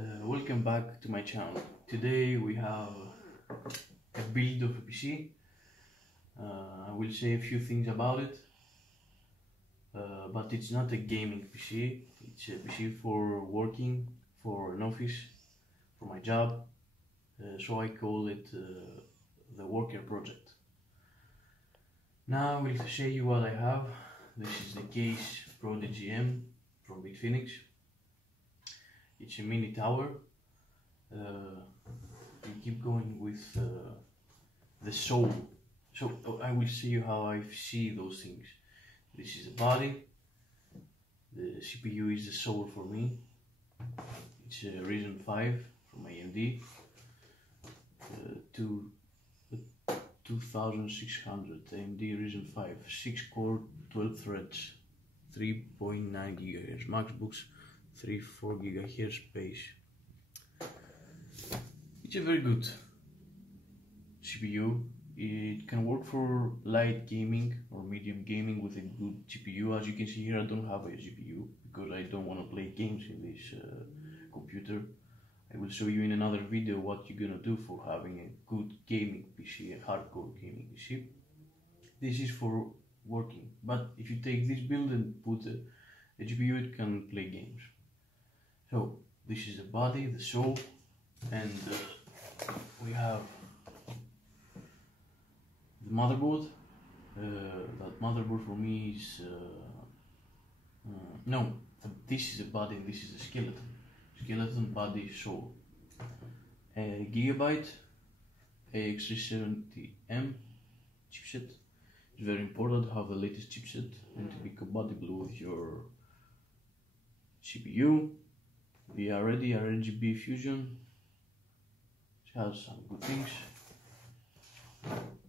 Welcome back to my channel. Today we have a build of a PC. I will say a few things about it, but it's not a gaming PC. It's a PC for working, for an office, for my job, so I call it the worker project. Now I will show you what I have. This is the Case Prodigy M from Bitfinex. It's a mini tower. We keep going with the soul. So I will show you how I see those things. This is the body. The CPU is the soul for me. It's a Ryzen 5 from AMD. 2600 AMD Ryzen 5, 6 core, 12 threads, 3.9 GHz MacBooks, 3-4 GHz base. It's a very good CPU. It can work for light gaming or medium gaming with a good GPU. As you can see here, I don't have a GPU because I don't want to play games in this computer. I will show you in another video what you're gonna do for having a good gaming PC, a hardcore gaming PC. This is for working, but if you take this build and put a GPU, it can play games. So this is the body, the soul, and we have the motherboard. That motherboard for me is this is the body and this is the skeleton. Skeleton, body, soul. A Gigabyte AX370M chipset. It's very important to have the latest chipset and to be compatible with your CPU. We are ready, RGB Fusion. It has some good things.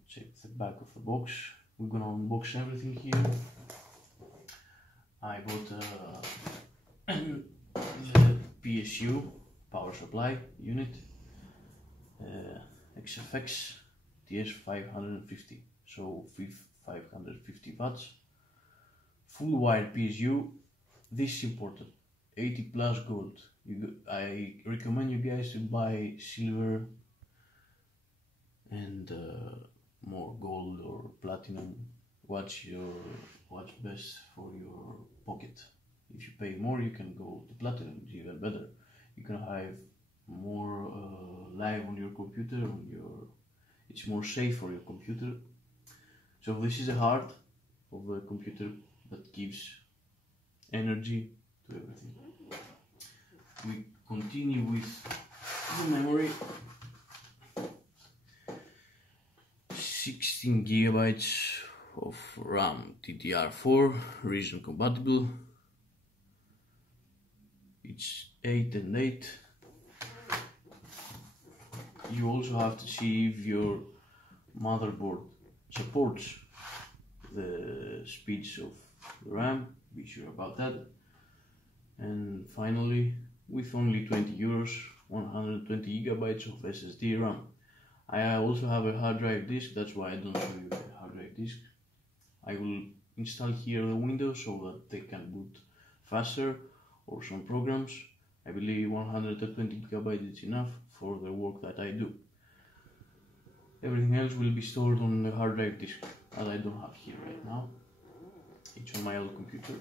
Check the back of the box. We're gonna unbox everything here. I bought the PSU power supply unit, XFX TS550, so 550 watts, full wire PSU. This is important, 80 plus gold. I recommend you guys to buy silver and more gold or platinum. What's best for your pocket. If you pay more, you can go to platinum. It's even better. You can have more live on your computer. It's more safe for your computer. So this is the heart of the computer that gives energy to everything. We continue with the memory. 16 gigabytes of RAM, DDR4, Ryzen compatible. It's 8 and 8. You also have to see if your motherboard supports the speeds of the RAM. Be sure about that. And finally, with only 20 euros, 120 gigabytes of SSD RAM. I also have a hard drive disk, that's why I don't show you the hard drive disk. I will install here the Windows so that they can boot faster, or some programs. I believe 120 gigabytes is enough for the work that I do. Everything else will be stored on the hard drive disk that I don't have here right now. It's on my old computer.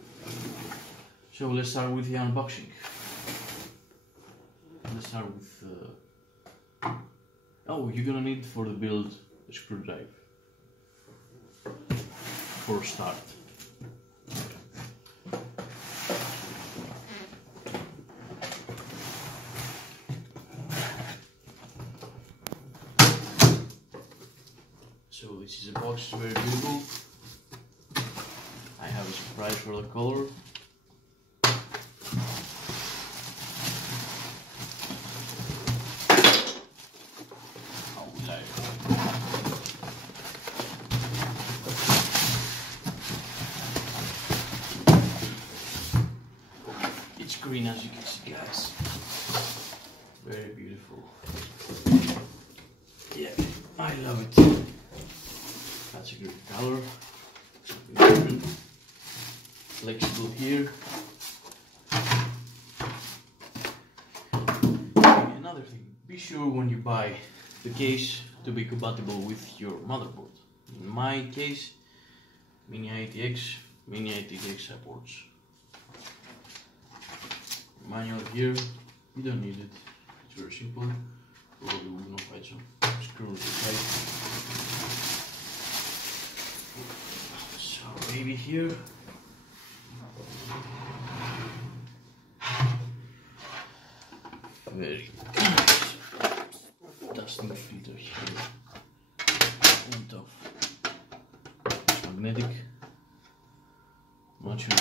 So let's start with the unboxing. Let's start with you're gonna need for the build a screwdriver for a start. So this is a box, very beautiful. I have a surprise for the color. It's green, as you can see, guys. Very beautiful. Yeah, I love it. That's a good color. Something different. Flexible here. Another thing, be sure when you buy the case to be compatible with your motherboard. In my case, Mini i8X supports. Manual here, you don't need it, it's very simple. Probably we're gonna find some screws inside. So maybe here. Very nice dusting filter here. And of magnetic. Not sure.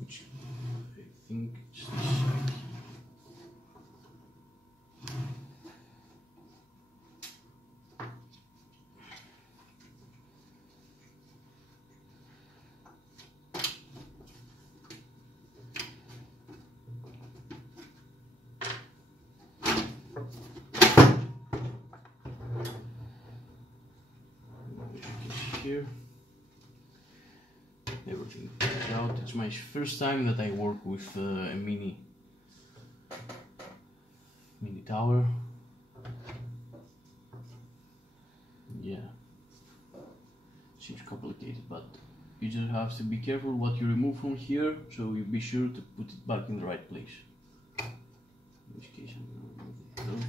Which I think is this side. Here. Everything is out. It's my first time that I work with a mini tower. Yeah, seems complicated, but you just have to be careful what you remove from here, so you be sure to put it back in the right place. In which case I'm gonna remove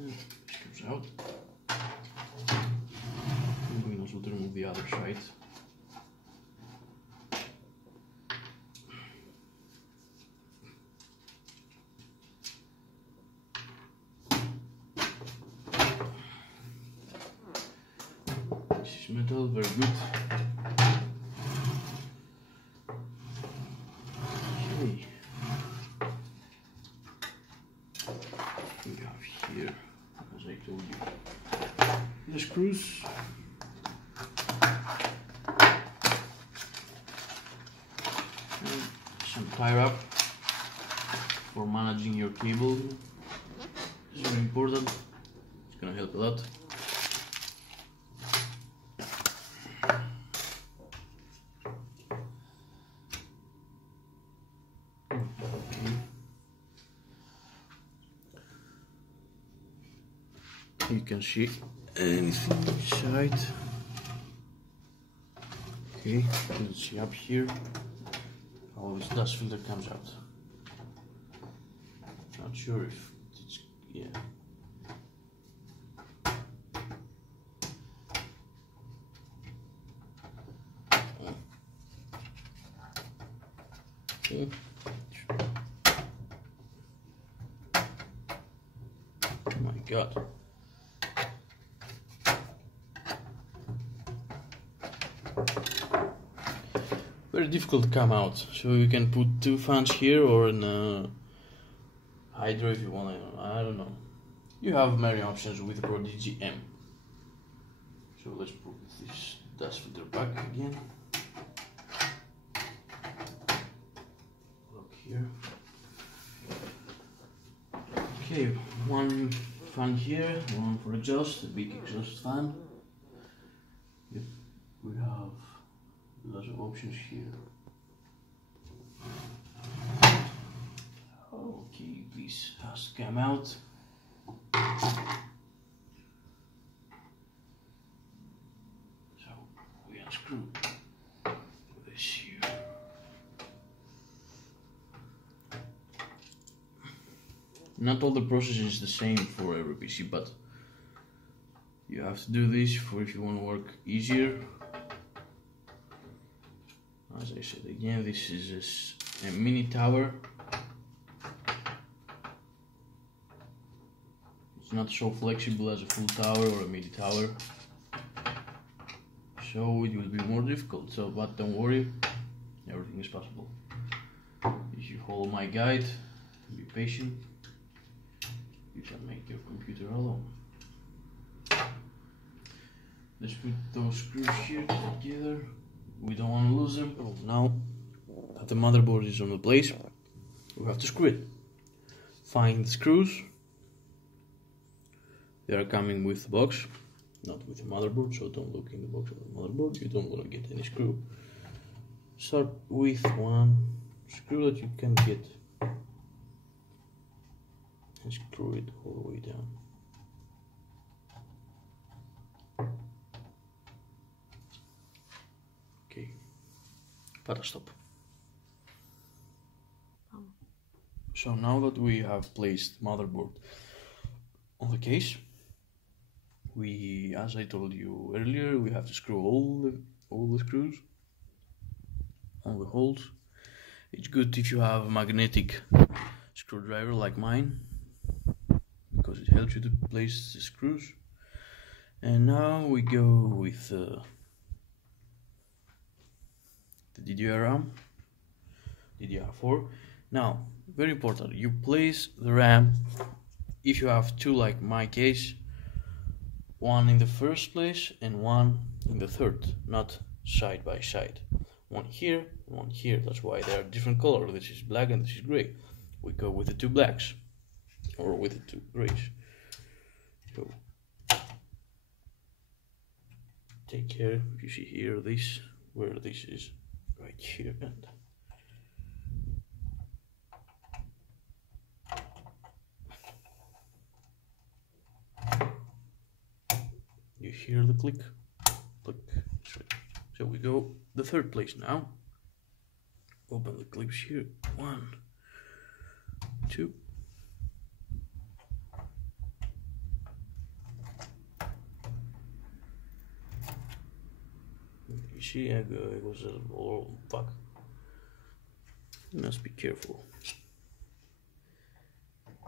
those. Screws out. We can also remove the other side. This is metal, very good. Okay. We have here, as I told you, the screws. And some tie wrap for managing your cable. It's very important. It's gonna help a lot. You can see anything inside. Okay, you can see up here how this dust filter comes out. Not sure if it's, yeah. Okay. Oh my god. Very difficult to come out, so you can put two fans here or in a hydro if you want to, I don't know. You have many options with the Prodigy M. So let's put this dust filter back again. Look here. Okay, one fan here, one for exhaust, a big exhaust fan. Yep, we have lots of options here. Okay, this has to come out. So we unscrew this here. Not all the process is the same for every PC, but you have to do this for if you want to work easier. As I said again, this is a mini tower. It's not so flexible as a full tower or a midi tower, so it will be more difficult. So, but don't worry, everything is possible. If you follow my guide, be patient, you can make your computer alone. Let's put those screws here together. We don't want to lose them. Oh, now that the motherboard is on the place, we have to screw it. Find the screws. They are coming with the box, not with the motherboard, so don't look in the box of the motherboard, you don't want to get any screw. Start with one screw that you can get and screw it all the way down. Okay, para stop. So now that we have placed motherboard on the case, as I told you earlier, we have to screw all the screws on the holes. It's good if you have a magnetic screwdriver like mine, because it helps you to place the screws. And now we go with the DDR-RAM, DDR4. Now, very important, you place the RAM, if you have two like my case, one in the first place and one in the third, not side by side. One here, one here. That's why they are different color. This is black and this is gray. We go with the two blacks, or with the two grays. So take care. If you see here, this, where this is right here, and you hear the click, click. So we go the third place now. Open the clips here. 1, 2. You see, I was oh fuck. You must be careful.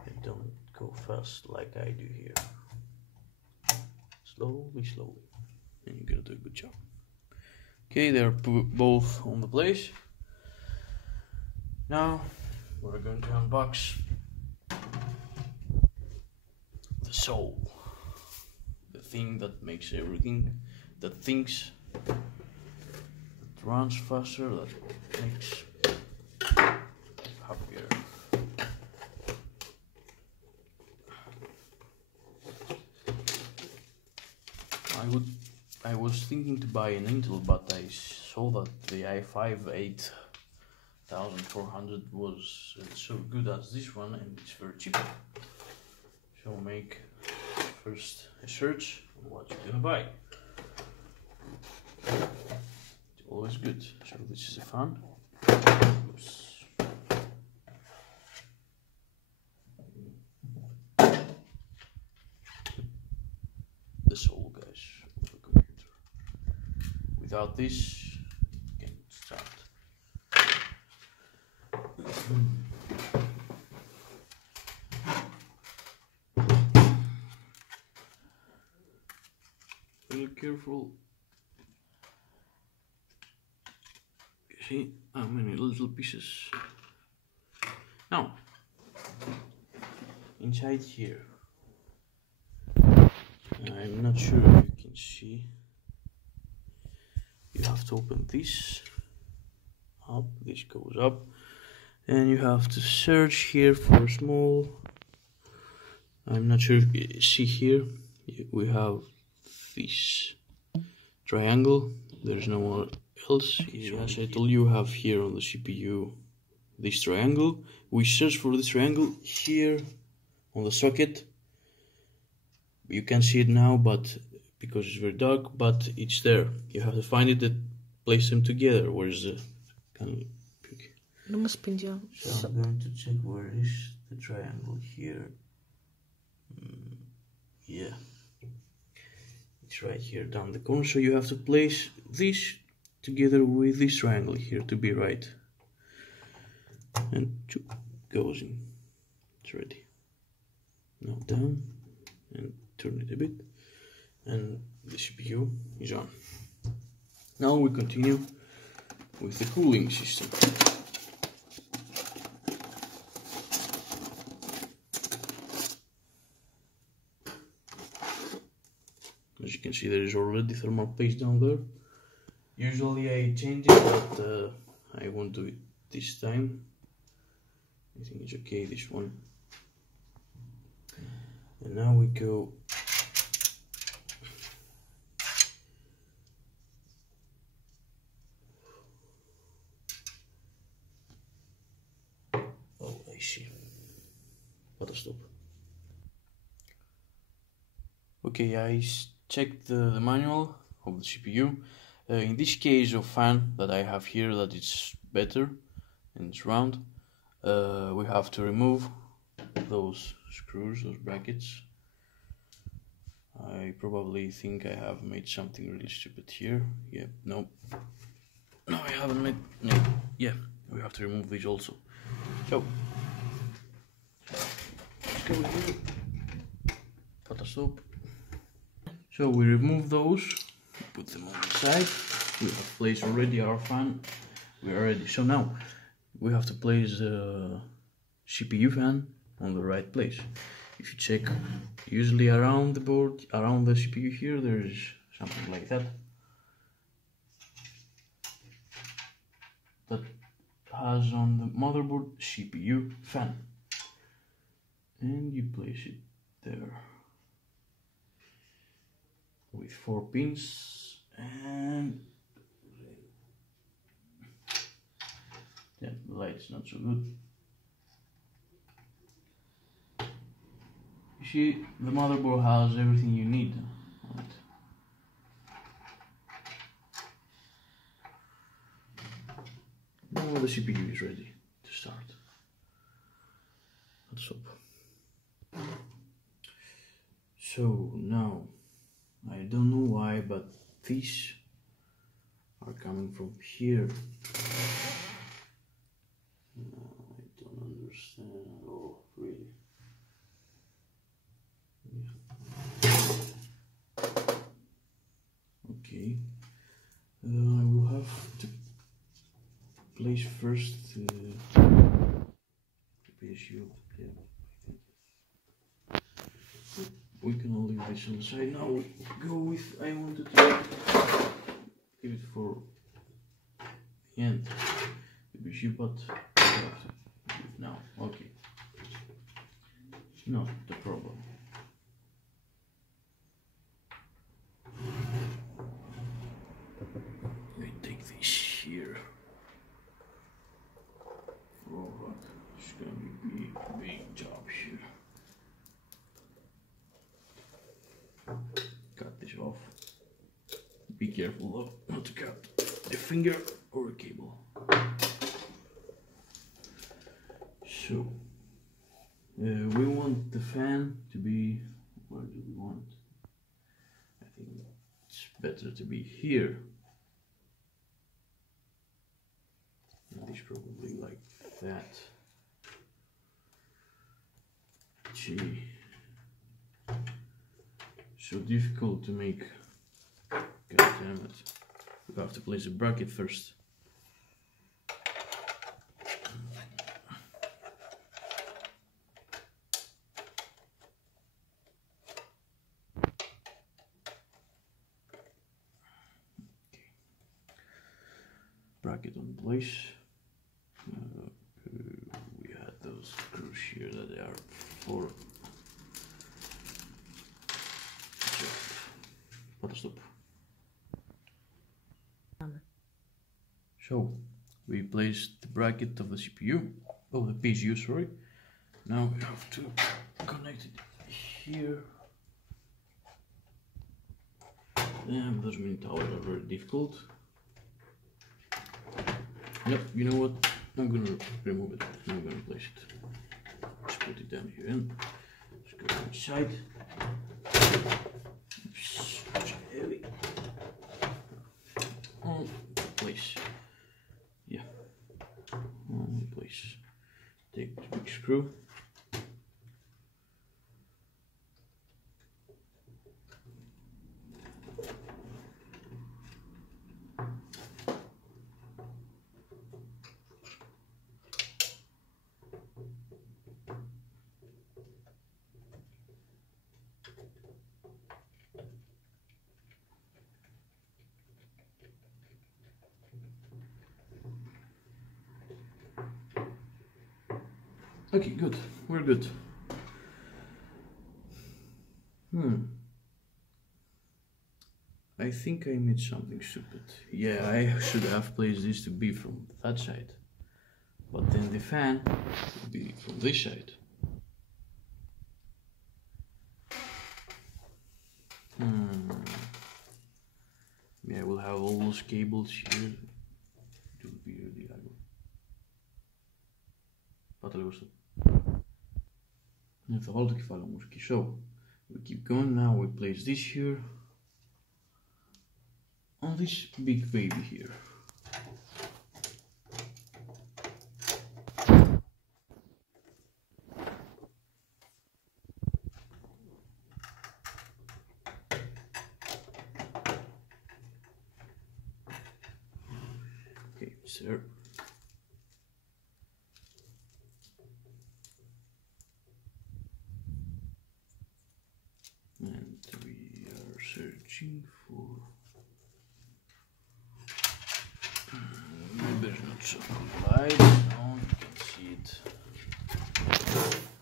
And don't go fast like I do here. Slowly, slowly, and you're gonna do a good job. Okay, they're both on the place. Now we're going to unbox the soul, the thing that makes everything, that thinks, that runs faster, that makes happier. I was thinking to buy an Intel, but I saw that the i5 8400 was so good as this one, and it's very cheap. So make first a search on what you're gonna buy. It's always good. So this is a fan. Oops. The soul, guys, of the computer. Without this, you can't start. Really careful. You see how many little pieces. Now, inside here, I'm not sure if you can see. You have to open this up, this goes up, and you have to search here for a small. I'm not sure if you see here, we have this triangle, there's no one else. As I told you, have here on the CPU this triangle. We search for this triangle here on the socket. You can see it now, but because it's very dark, but it's there. You have to find it and place them together. Where's the kind of so I'm going to check where is the triangle here. Yeah, it's right here down the corner. So you have to place this together with this triangle here to be right. And goes in. It's ready. Now down and turn it a bit, and the CPU is on. Now we continue with the cooling system. As you can see, there is already thermal paste down there. Usually I change it, but I won't do it this time. I think it's okay, this one. And now we go oh, I see. What a stop. Okay, I checked the manual of the CPU. In this case of fan that I have here, that it's better and it's round, we have to remove those screws, those brackets. I probably think I have made something really stupid here. Yeah, no, I haven't made. No, yeah, we have to remove these also. So let's go here. Put a stop. So we remove those, put them on the side. We have placed already our fan. We are ready. So now we have to place the CPU fan on the right place. If you check, usually around the board, around the CPU here, there is something like that that has on the motherboard CPU fan, and you place it there with 4 pins, and yeah, the light's not so good. You see, the motherboard has everything you need on it. Now the CPU is ready to start. Let's hope. So now, I don't know why, but these are coming from here. I don't understand at all, really. Okay, I will have to place first the PSU. Yeah. We can all leave this on the side. Now we go with, I wanted to give it for the end, the PSU, but I have to do it now. Okay, not the problem. We take this here. Oh, look, it's gonna be a big job here. Cut this off. Be careful though, not to cut a finger or a cable. So, we want the fan to be, where do we want? I think it's better to be here. And this probably like that. Gee. So difficult to make. God damn it. We have to place a bracket first. Okay. Bracket on place. We had those screws here that they are for. Stop. So we placed the bracket of the CPU, of the PSU, sorry. Now we have to connect it here. And those mini towers are very difficult. Yep, you know what? I'm gonna remove it. I'm gonna place it. Just put it down here and just go inside. Heavy. On place. Yeah. On place. Take the big screw. Okay, good. We're good. I think I made something stupid. Yeah, I should have placed this to be from that side. But then the fan will be from this side. Yeah, we'll have all those cables here. It will be really ugly. Πάτε λίγο στο... Ναι, θα βάλω το κεφάλι μου εκεί. So, we keep going now, we place this here. On this big baby here. Okay, sir. And we are searching for... Maybe not so light. Now you can see it.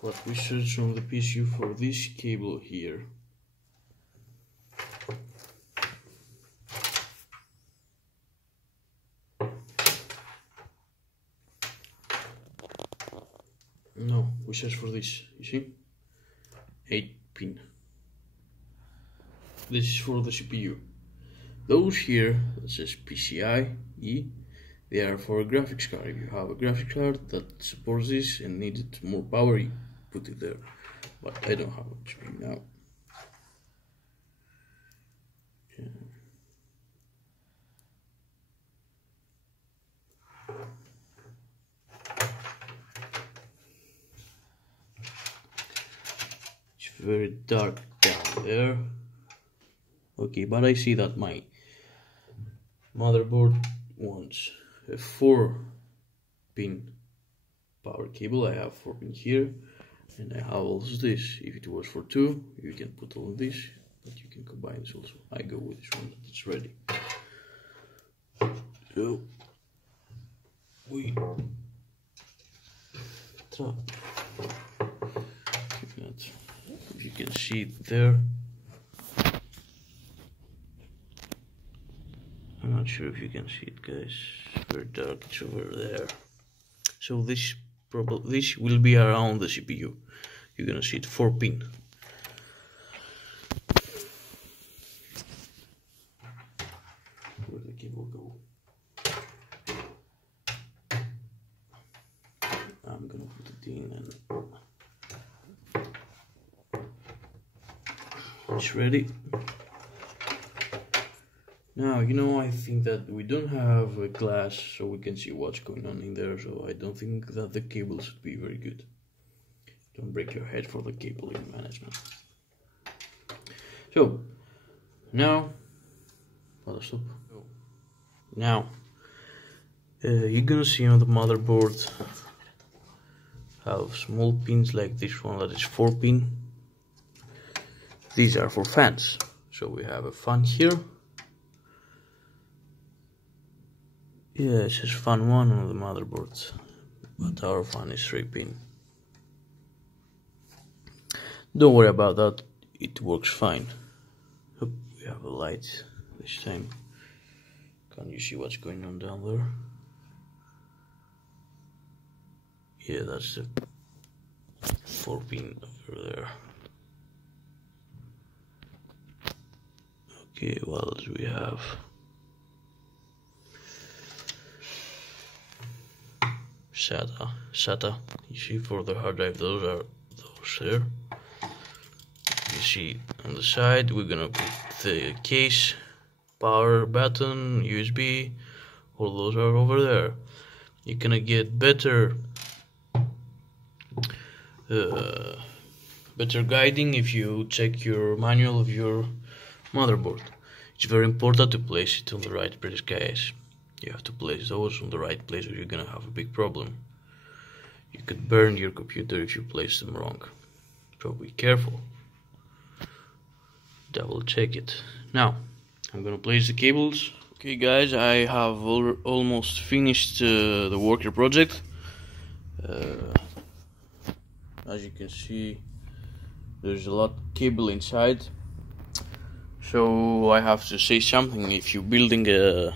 But we search on the PSU for this cable here. No, we search for this, you see? 8 pin. This is for the CPU. Those here, that says PCIe, they are for a graphics card. If you have a graphics card that supports this and needed more power, you put it there. But I don't have a CPU now. It's very dark down there. Okay, but I see that my motherboard wants a 4-pin power cable. I have 4 pin here, and I have also this. If it was for 2, you can put all of this, but you can combine this also. I go with this one, it's ready. So we try. If you can see it there. I'm not sure if you can see it, guys. It's very dark. It's over there. So this will be around the CPU. You're gonna see it 4-pin. Where the cable go? I'm gonna put it in and it's ready. Now, I think that we don't have a glass so we can see what's going on in there, so I don't think that the cable should be very good. Don't break your head for the cabling management. So, now, you're gonna see on the motherboard have small pins like this one that is 4-pin. These are for fans. So we have a fan here. Yeah, it says fan 1 on the motherboard, but our fan is 3-pin. Don't worry about that, it works fine. Oop, we have a light this time. Can you see what's going on down there? Yeah, that's the 4-pin over there. Okay, what else do we have? SATA, you see, for the hard drive, those are those there. You see on the side we're gonna put the case, power button, USB, all those are over there. You're gonna get better guiding if you check your manual of your motherboard. It's very important to place it on the right place, guys. You have to place those on the right place or you're gonna have a big problem. You could burn your computer if you place them wrong. So be careful. Double check it. Now, I'm gonna place the cables. Okay guys, I have almost finished the worker project. As you can see, there's a lot of cable inside. So I have to say something. If you're building a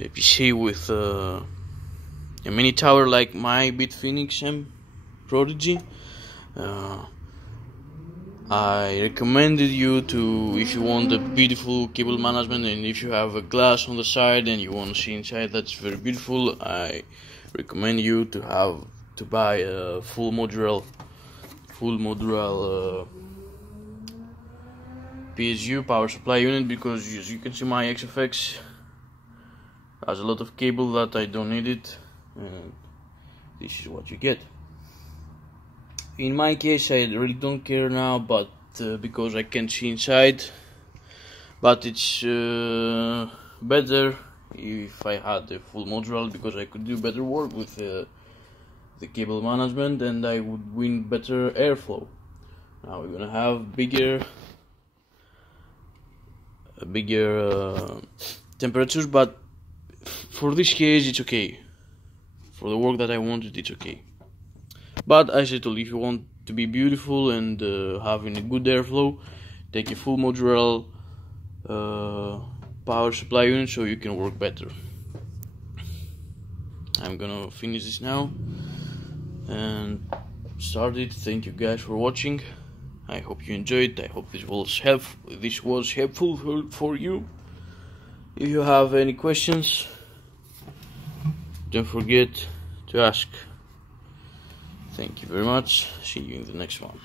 PC with a mini tower like my Bitfinex M Prodigy, I recommended you to, if you want a beautiful cable management and if you have a glass on the side and you want to see inside, that's very beautiful. I recommend you to buy a full modular PSU power supply unit, because as you can see, my XFX has a lot of cable that I don't need it, and this is what you get. In my case, I really don't care now, but because I can't see inside, but it's better if I had a full modular, because I could do better work with the cable management and I would win better airflow. Now we're gonna have bigger temperatures, but for this case it's okay. For the work that I wanted, it's okay. But as I told you, if you want to be beautiful and having a good airflow, take a full modular power supply unit so you can work better. I'm gonna finish this now and start it. Thank you guys for watching. I hope you enjoyed. I hope this was helpful for you. If you have any questions, don't forget to ask. Thank you very much. See you in the next one.